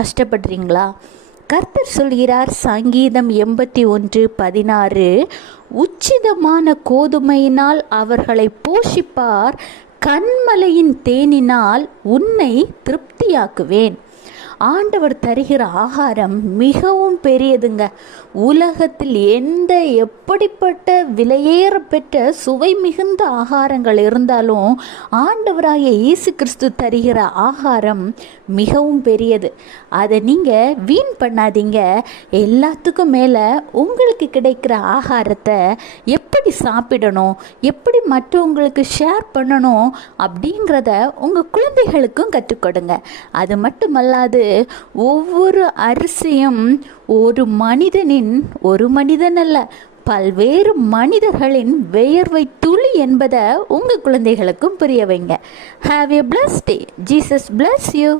கஷ்டப்படுறீங்களா? கர்த்தர் சொல்கிறார், சங்கீதம் 81:16, உச்சிதமான கோதுமையினால் அவர்களை போஷிப்பார், கண்மலையின் தேனினால் உன்னை திருப்தியாக்குவேன். ஆண்டவர் தருகிற ஆகாரம் மிகவும் பெரியதுங்க. உலகத்தில் எப்படிப்பட்ட விலையேற பெற்ற சுவை மிகுந்த ஆகாரங்கள் இருந்தாலும் ஆண்டவராகிய இயேசு கிறிஸ்து தருகிற ஆகாரம் மிகவும் பெரியது. அதை நீங்கள் வீண் பண்ணாதீங்க. எல்லாத்துக்கும் மேலே உங்களுக்கு கிடைக்கிற ஆகாரத்தை எப்படி சாப்பிடணும், எப்படி மற்றவங்களுக்கு ஷேர் பண்ணணும் அப்படிங்கிறத உங்கள் குழந்தைகளுக்கும் கற்றுக்கொடுங்க. அது மட்டுமல்லாது ஒவ்வொரு அரிசியும் ஒரு மனிதன் அல்ல, பல்வேறு மனிதர்களின் வியர்வை துளி என்பதை உங்கள் குழந்தைகளுக்கும் புரிய வைங்க. Have a blessed day. Jesus bless you.